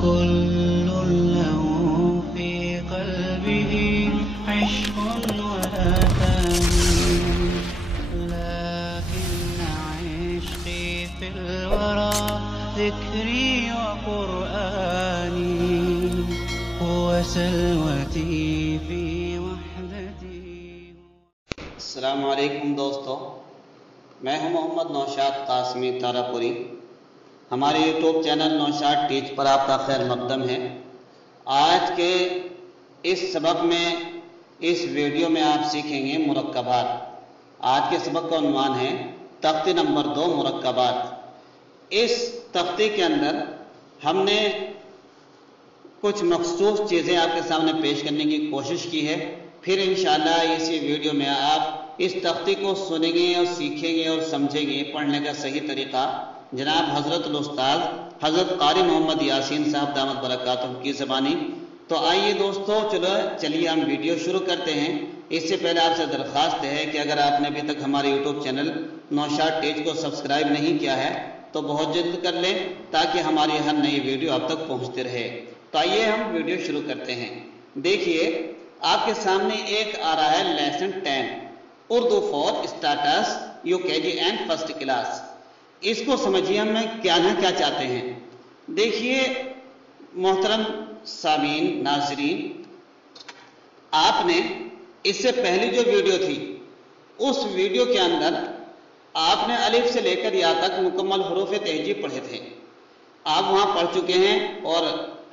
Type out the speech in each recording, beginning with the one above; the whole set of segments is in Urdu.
كل له في قلبه عشق ولا ثاني، لكن عشقي في الورى ذكري وقرآني، هو سلوتي في وحدتي. السلام علیکم دوستو، میں ہوں محمد نوشاد قاسمی تارا-پوری. ہمارے یوٹیوب چینل نوشاد ٹیچ پر آپ کا خیر مقدم ہے. آج کے اس سبق میں، اس ویڈیو میں آپ سیکھیں گے مرکبات. آج کے سبق کا عنوان ہے تختی نمبر 2 مرکبات. اس تختی کے اندر ہم نے کچھ مخصوص چیزیں آپ کے سامنے پیش کرنے کی کوشش کی ہے. پھر انشاءاللہ اسی ویڈیو میں آپ اس تختی کو سنیں گے اور سیکھیں گے اور سمجھیں گے. پڑھنے کا صحیح طریقہ جناب حضرت الاستاذ حضرت قاری محمد یاسین صاحب دامت برکاتہم کی زبانی. تو آئیے دوستو، چلیے ہم ویڈیو شروع کرتے ہیں. اس سے پہلے آپ سے درخواست ہے کہ اگر آپ نے ابھی تک ہمارے یوٹیوب چینل نوشاد ٹیچ کو سبسکرائب نہیں کیا ہے تو بہت جلد کر لیں تاکہ ہماری ہر نئی ویڈیو آپ تک پہنچتے رہے. تو آئیے ہم ویڈیو شروع کرتے ہیں. دیکھیے آپ کے سامنے ایک آ رہا ہے lesson 10 Urdu for starters UKG and first class. اس کو سمجھیے ہم کیا نہ کیا چاہتے ہیں. دیکھیے محترم سامعین ناظرین، آپ نے اس سے پہلی جو ویڈیو تھی اس ویڈیو کے اندر آپ نے الف سے لے کر یا تک مکمل حروف تہجی پڑھے تھے. آپ وہاں پڑھ چکے ہیں اور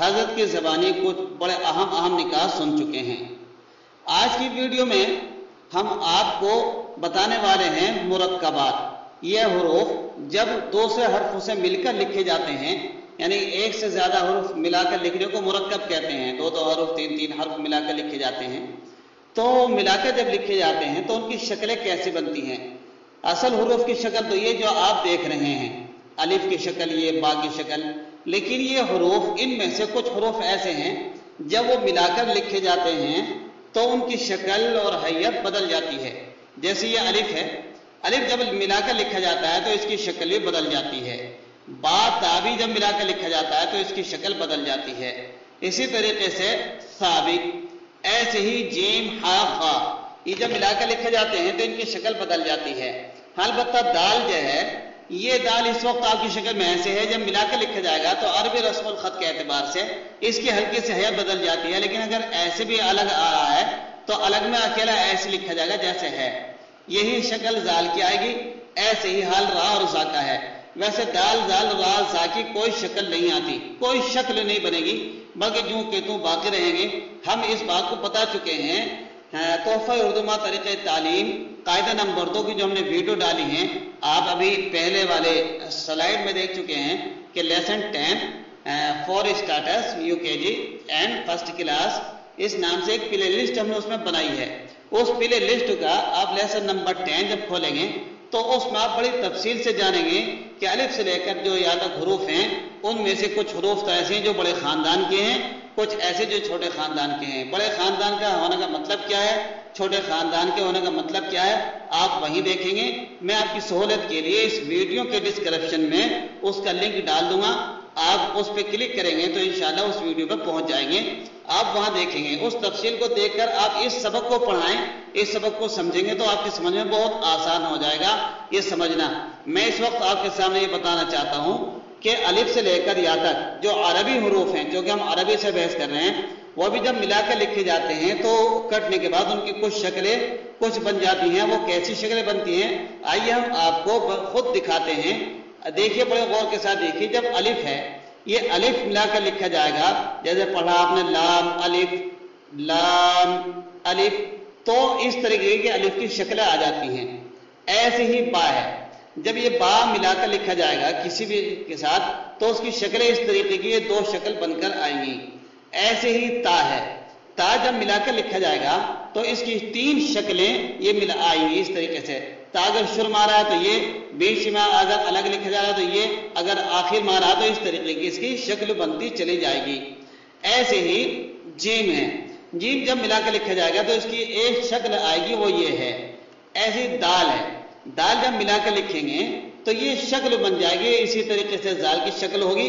حضرت کی زبانی کچھ بڑے اہم نکات سن چکے ہیں. آج کی ویڈیو میں ہم آپ کو بتانے والے ہیں مرکبات. یہ حروف جب دوسرے حرفوں سے مل کر لکھے جاتے ہیں، یعنی ایک سے زیادہ حروف ملا کر لکھنے کو مرکب کہتے ہیں. دو حرف، تین حرف ملا کر لکھے جاتے ہیں. تو ملا کر جب لکھے جاتے ہیں تو ان کی شکلیں کیسی بنتی ہیں؟ اصل حروف کی شکل تو یہ جو آپ دیکھ رہے ہیں، الف کی شکل، یہ با کی شکل. لیکن یہ حروف، ان میں سے کچھ حروف ایسے ہیں جب وہ ملا کر لکھے جاتے ہیں تو ان کی شکل اور حیت بدل جاتی ہے. جیسے یہ الف ہے، الف جب ملا کر لکھا جاتا ہے تو اس کی شکل بھی بدل جاتی ہے. با تا بھی جب ملا کر لکھا جاتا ہے تو اس کی شکل بدل جاتی ہے. اسی طریقے سے سابق، ایسے ہی جیم ہا خا، یہ جب ملا کر لکھے جاتے ہیں تو ان کی شکل بدل جاتی ہے. البتہ دال جو ہے، یہ دال اس وقت آپ کی شکل میں ایسے ہے، جب ملا کر لکھا جائے گا تو عربی رسم الخط کے اعتبار سے اس کی ہلکی سے حیت بدل جاتی ہے. لیکن اگر ایسے بھی الگ آ رہا ہے تو الگ میں اکیلا ایسے لکھا جائے گا جیسے ہے. یہی شکل زال کی آئے گی. ایسے ہی حال را اور زا کا ہے. ویسے دال زال را زا کی کوئی شکل نہیں آتی، کوئی شکل نہیں بنے گی، بلکہ جو کہ توں باقی رہیں گے. ہم اس بات کو بتا چکے ہیں. تحفہ اردو ما طریقہ تعلیم قاعدہ نمبر 2 کی جو ہم نے ویڈیو ڈالی ہیں، آپ ابھی پہلے والے سلائیڈ میں دیکھ چکے ہیں کہ lesson 10 for starters UKG and first class, اس نام سے ایک پلے لسٹ ہم نے اس میں بنائی ہے. اس پلے لسٹ کا آپ لیسن نمبر 10 جب کھولیں گے تو اس میں آپ بڑی تفصیل سے جانیں گے کہ الف سے لے کر جو یا تک حروف ہیں، ان میں سے کچھ حروف تو ایسے ہیں جو بڑے خاندان کے ہیں، کچھ ایسے جو چھوٹے خاندان کے ہیں. بڑے خاندان کا ہونے کا مطلب کیا ہے، چھوٹے خاندان کے ہونے کا مطلب کیا ہے، آپ وہیں دیکھیں گے. میں آپ کی سہولت کے لیے اس ویڈیو کے ڈسکرپشن میں اس کا لنک ڈال دوں گا. آپ اس پہ کلک کریں گے تو انشاءاللہ اس ویڈیو پہ پہنچ جائیں گے. آپ وہاں دیکھیں گے. اس تفصیل کو دیکھ کر آپ اس سبق کو پڑھائیں، اس سبق کو سمجھیں گے تو آپ کی سمجھ میں بہت آسان ہو جائے گا یہ سمجھنا. میں اس وقت آپ کے سامنے یہ بتانا چاہتا ہوں کہ الف سے لے کر یا تک جو عربی حروف ہیں، جو کہ ہم عربی سے بحث کر رہے ہیں، وہ بھی جب ملا کر لکھے جاتے ہیں تو کٹنے کے بعد ان کی کچھ شکلیں کچھ بن جاتی ہیں. وہ کیسی شکلیں بنتی ہیں آئیے ہم آپ کو خود دکھاتے ہیں. دیکھیے بڑے غور کے ساتھ دیکھیے. جب الف ہے، یہ الف ملا کر لکھا جائے گا، جیسے پڑھا آپ نے لام الف لام الف، تو اس طریقے کی الف کی شکلیں آ جاتی ہیں. ایسے ہی با ہے، جب یہ با ملا کر لکھا جائے گا کسی بھی کے ساتھ تو اس کی شکلیں اس طریقے کی 2 شکل بن کر آئیں گی. ایسے ہی تا ہے، تا جب ملا کر لکھا جائے گا تو اس کی 3 شکلیں یہ ملا آئیں گی اس طریقے سے. تا اگر شروع مارا ہے تو یہ، بیچ میں اگر الگ لکھا جا رہا ہے تو یہ، اگر آخر مارا ہے تو اس طریقے کی اس کی شکل بنتی چلی جائے گی. ایسے ہی جیم ہے، جیم جب ملا کر لکھا جائے گا تو اس کی ایک شکل آئے گی، وہ یہ ہے. ایسی دال ہے، دال جب ملا کر لکھیں گے تو یہ شکل بن جائے گی. اسی طریقے سے زال کی شکل ہوگی.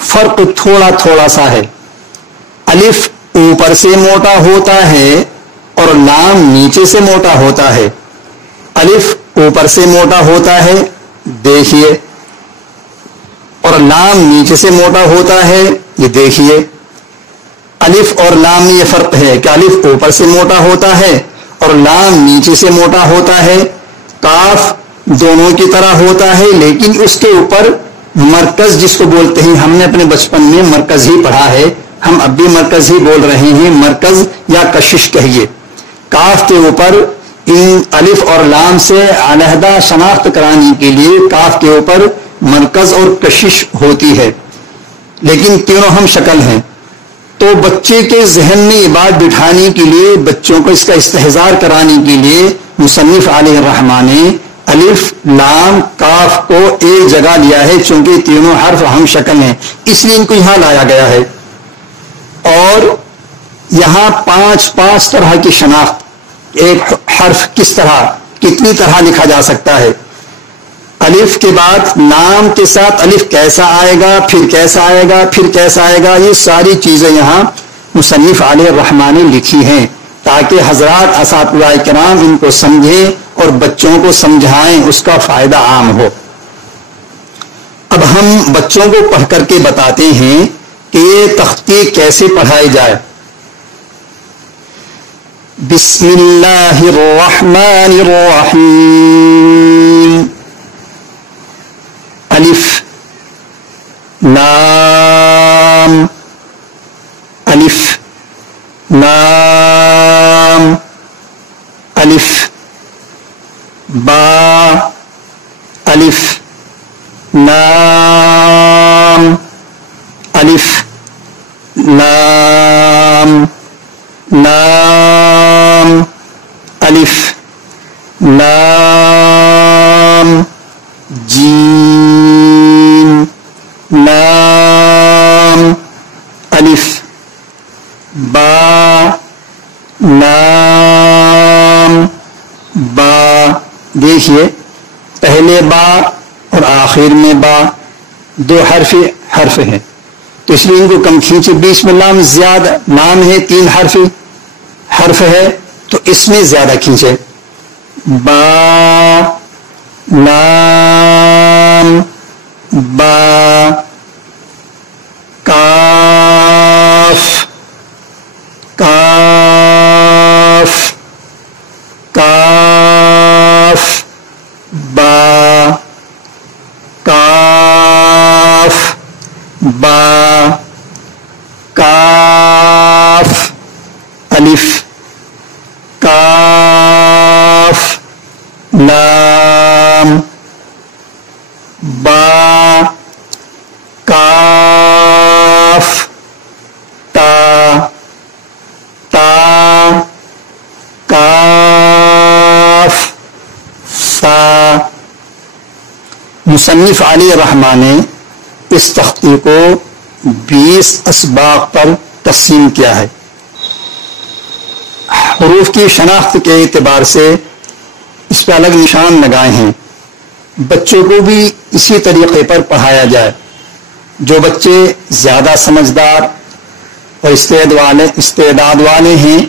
فرق تھوڑا تھوڑا سا ہے. الف اوپر سے موٹا ہوتا ہے اور لام نیچے سے موٹا ہوتا ہے. الف اوپر سے موٹا ہوتا ہے دیکھیے, اور لام نیچے سے موٹا ہوتا ہے یہ دیکھیے. الف اور لام میں یہ فرق ہے کہ الف اوپر سے موٹا ہوتا ہے اور لام نیچے سے موٹا ہوتا ہے. کاف دونوں کی طرح ہوتا ہے لیکن اس کے اوپر مرکز جس کو بولتے ہیں, ہم نے اپنے بچپن میں مرکز ہی پڑھا ہے, ہم اب بھی مرکز ہی بول رہے ہیں, مرکز یا کشش کہیے. کاف کے اوپر ان الف اور لام سے علیحدہ شناخت کرانے کے لیے کاف کے اوپر مرکز اور کشش ہوتی ہے, لیکن تینوں ہم شکل ہیں. تو بچے کے ذہن میں یہ بات بٹھانے کے لیے, بچوں کو اس کا استحضار کرانے کے لیے مصنف علیہ الرحمٰن نے الف لام کاف کو ایک جگہ لیا ہے, چونکہ تینوں حرف ہم شکل ہیں اس لیے ان کو یہاں لایا گیا ہے. اور یہاں پانچ طرح کی شناخت, ایک حرف کس طرح کتنی طرح لکھا جا سکتا ہے. الف کے بعد لام کے ساتھ الف کیسا آئے گا, پھر کیسا آئے گا, پھر کیسا آئے گا, یہ ساری چیزیں یہاں مصنف علیہ الرحمٰن نے لکھی ہیں تاکہ حضرات اساتذہ کرام ان کو سمجھیں اور بچوں کو سمجھائیں, اس کا فائدہ عام ہو. اب ہم بچوں کو پڑھ کر کے بتاتے ہیں کہ یہ تختی کیسے پڑھائی جائے. بسم اللہ الرحمن الرحیم. الف لام الف لام الف با الف لام الف لام لام الف لام جیم لام الف با لام با. دیکھیے پہلے با اور آخر میں با دو حرف ہیں تو اس لیے ان کو کم کھینچے. بیچ میں لام زیادہ لام ہے, 3 حرف ہے تو اس میں زیادہ کھینچے. با لام با. کاف کاف کاف با کاف با. کاف الف کاف لام با کاف تا تا کاف سا. مصنف علیہ الرحمٰن نے اس تختی کو 20 اسباق پر تقسیم کیا ہے. حروف کی شناخت کے اعتبار سے اس پہ الگ نشان لگائے ہیں. بچوں کو بھی اسی طریقے پر پڑھایا جائے. جو بچے زیادہ سمجھدار اور استعداد والے ہیں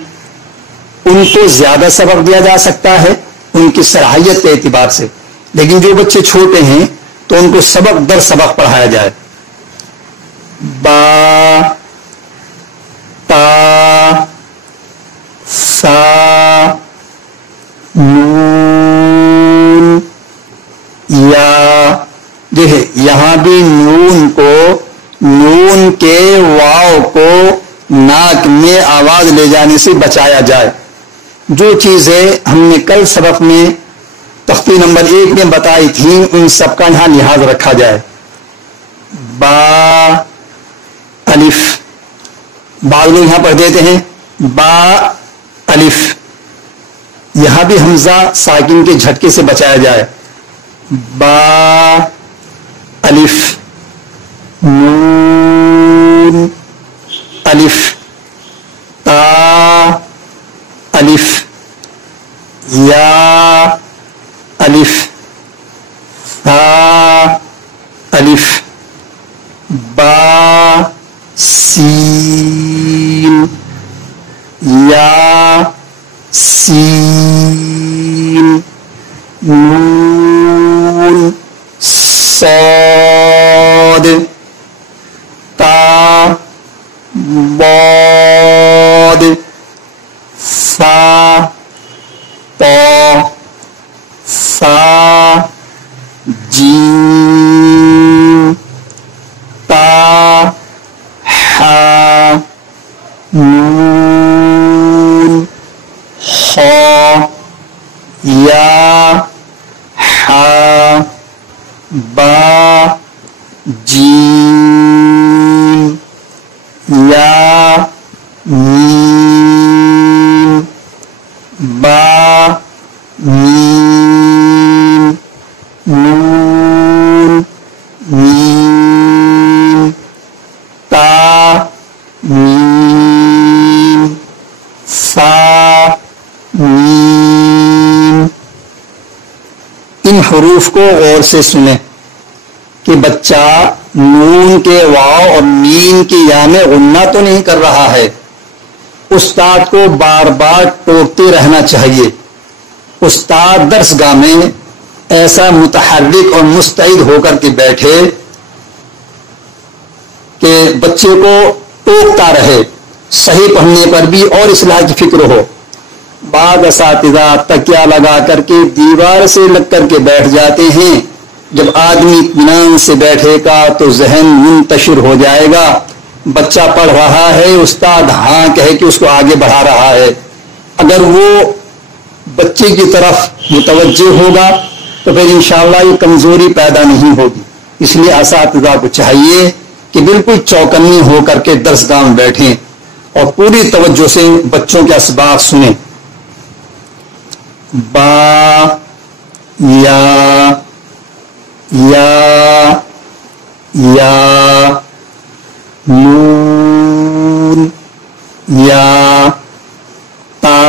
ان کو زیادہ سبق دیا جا سکتا ہے ان کی صلاحیت کے اعتبار سے, لیکن جو بچے چھوٹے ہیں تو ان کو سبق در سبق پڑھایا جائے. با تا سا نون یا. دیکھیں یہاں بھی نون کو, نون کے واو کو ناک میں آواز لے جانے سے بچایا جائے. جو چیزیں ہم نے کل سبق میں تختی نمبر 1 میں بتائی تھی ان سب کا یہاں لحاظ رکھا جائے. با الف, بعض لوگ یہاں پڑھ دیتے ہیں با الف, یہاں بھی حمزہ ساکن کے جھٹکے سے بچایا جائے. با الف نون الف تا الف یا الف تا الف با صاد تا ضاد سا طا سا جیم تا حا نون خا یا حا با جیم یا میم با میم نون میم تا میم سا میم. ان حروف کو غور سے سنیں کہ بچہ نون کے واو اور میم کی یا میں غنہ تو نہیں کر رہا ہے. استاد کو بار بار ٹوکتے رہنا چاہیے. استاد درس گاہ میں ایسا متحرک اور مستعد ہو کر کے بیٹھے کہ بچے کو ٹوکتا رہے، صحیح پڑھنے پر بھی اور اصلاح کی فکر ہو. بعض اساتذہ تکیہ لگا کر کے دیوار سے لگ کر کے بیٹھ جاتے ہیں. جب آدمی اطمینان سے بیٹھے گا تو ذہن منتشر ہو جائے گا. بچہ پڑھ رہا ہے، استاد ہاں کہے کہ اس کو آگے بڑھا رہا ہے. اگر وہ بچے کی طرف متوجہ ہوگا تو پھر انشاءاللہ یہ کمزوری پیدا نہیں ہوگی. اس لیے اساتذہ کو چاہیے کہ بالکل چوکنے ہو کر کے درس گاہ میں بیٹھیں اور پوری توجہ سے بچوں کے اسباق سنیں. با یا نون یا تا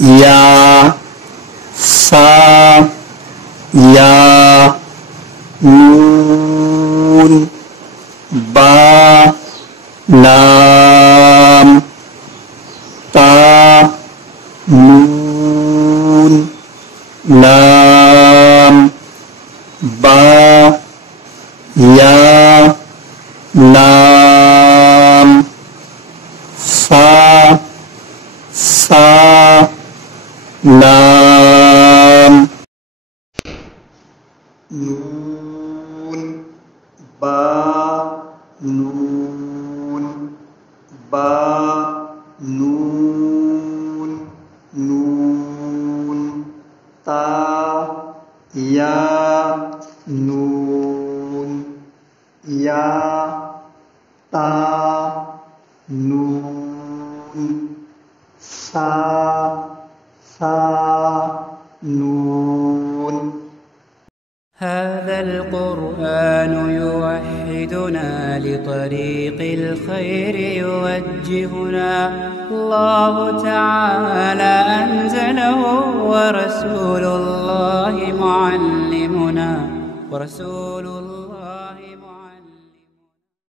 یا سا یا نون با لام تا نون لام با یا لام سا لام نون با نون با نون نون تا یا نون یا تا نون سا نون. هذا القرآن يوحدنا لطريق الخير يوجهنا. الله تعالى أنزله ورسول الله معلمنا ورسول